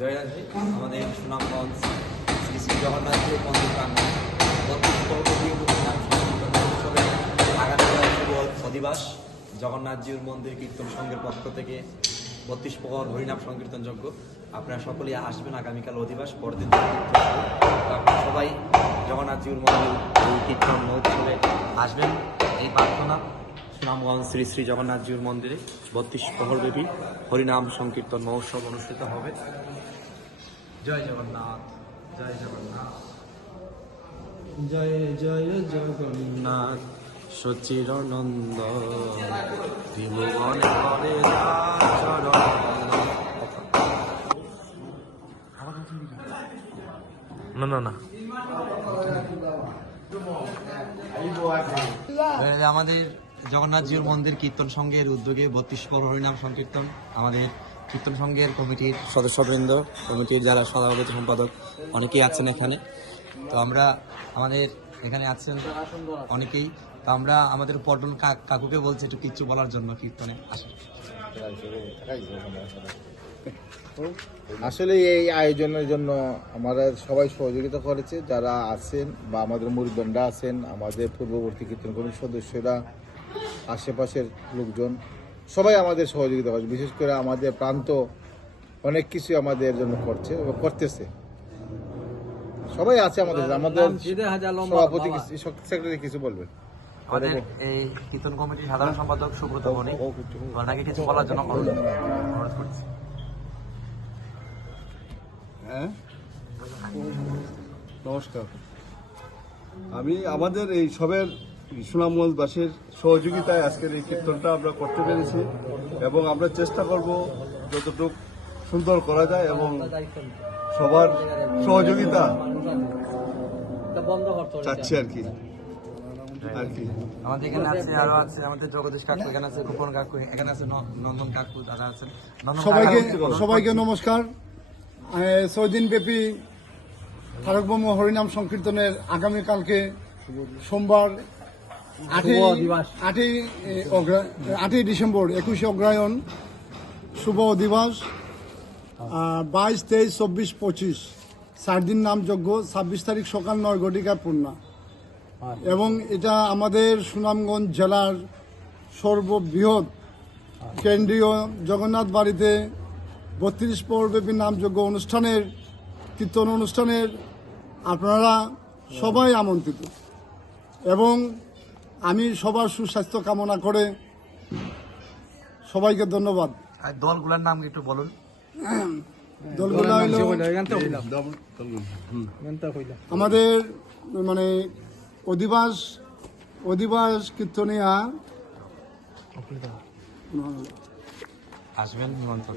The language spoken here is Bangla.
জয়রাজি শ্রী শ্রী মন্দির প্রাঙ্গণ। বত্রিশ পরবর্তী নাম উৎসবে আগামী শুভ অধিবাস জগন্নাথজিউর মন্দির কীর্তন সংঘের পক্ষ থেকে বত্রিশ প্রহর হরিনাম সংকীর্তন যজ্ঞ। আপনারা সকলেই আসবেন আগামীকাল অধিবাস, পরদিন সবাই জগন্নাথজিউর মন্দির এই কীর্তন মহোৎসবে আসবেন। এই প্রার্থনা সুনামগঞ্জ শ্রী শ্রী জগন্নাথজিউর মন্দিরে বত্রিশ প্রহরব্যাপী হরিনাম সংকীর্তন মহোৎসব অনুষ্ঠিত হবে। জয় জগন্নাথ জয় জগন্নাথ। জয় জয় জগন্নাথ। সচির নন্দ না না না। আমাদের জগন্নাথজিউর মন্দির কীর্তন সংঘের উদ্যোগে বত্রিশ পর হরিনাম সংকীর্তন আমাদের কীর্তন সংঘের কমিটির সদস্যবৃন্দ, কমিটির যারা সভাপতি সম্পাদক, অনেকেই আছেন এখানে। তো আমরা আমাদের এখানে আছেন অনেকেই। তো আমরা আমাদের পটল কাকুকে বলছি একটু কিচ্ছু বলার জন্য কীর্তনে আসেন। আসলে এই আয়োজনের জন্য আমাদের সবাই সহযোগিতা করেছে। যারা আছেন বা আমাদের মুরিদণ্ডা আছেন, আমাদের পূর্ববর্তী কীর্তন কমিটির সদস্যরা আশেপাশের লোকজন। সবাই আমাদের সহযোগিতা করছে বিশেষ করে আমাদের প্রান্ত অনেক কিছু আমাদের জন্য করছে এবং করতেছে। সবাই আছে আমাদের আমাদের সভাপতি সেক্রেটারি কিছু বলবেন? আমাদের এই কীর্তন কমিটির সাধারণ সম্পাদক সুব্রত ওনাকে কিছু বলার জন্য অনুরোধ অনুরোধ করছি। হ্যাঁ? নমস্কার। আমি আমাদের এই সবের সুনামগঞ্জবাসীর সহযোগিতায় আজকের এই কীর্তনটা আমরা করতে পেরেছি এবং আমরা চেষ্টা করব যতটুকু সুন্দর করা যায় এবং সবার সহযোগিতা চাচ্ছি আর কি। আর কি। আমাদের এখানে আছে আরও আছে আমাদের জগদীশ কাকু এখানে আছে কুপন কাকু এখানে আছে ন- নন্দন কাকু দাদা আছেন সবাইকে সবাইকে নমস্কার। ছয় দিন ব্যাপী তারকবম হরিনাম সংকীর্তনের আগামীকালকে সোমবার আটই আটই আটই ডিসেম্বর একুশে অগ্রায়ণ শুভ দিবস বাইশ তেইশ চব্বিশ পঁচিশ। চার দিন নাম যজ্ঞ ছাব্বিশ তারিখ সকাল নয় ঘটিকার পূর্ণা। এবং এটা আমাদের সুনামগঞ্জ জেলার সর্ববৃহৎ কেন্দ্রীয় জগন্নাথ বাড়িতে বত্রিশ পর্বব্যাপী নামযোগ্য অনুষ্ঠানের কীর্তন অনুষ্ঠানের আপনারা সবাই আমন্ত্রিত। এবং আমি সবার সুস্বাস্থ্য কামনা করে সবাইকে ধন্যবাদ। আর দলগুলোর নাম একটু বলুন। দলগুলো আমাদের মানে অধিবাস অধিবাস কীর্তনিয়া আসবেন নিমন্ত্রণ।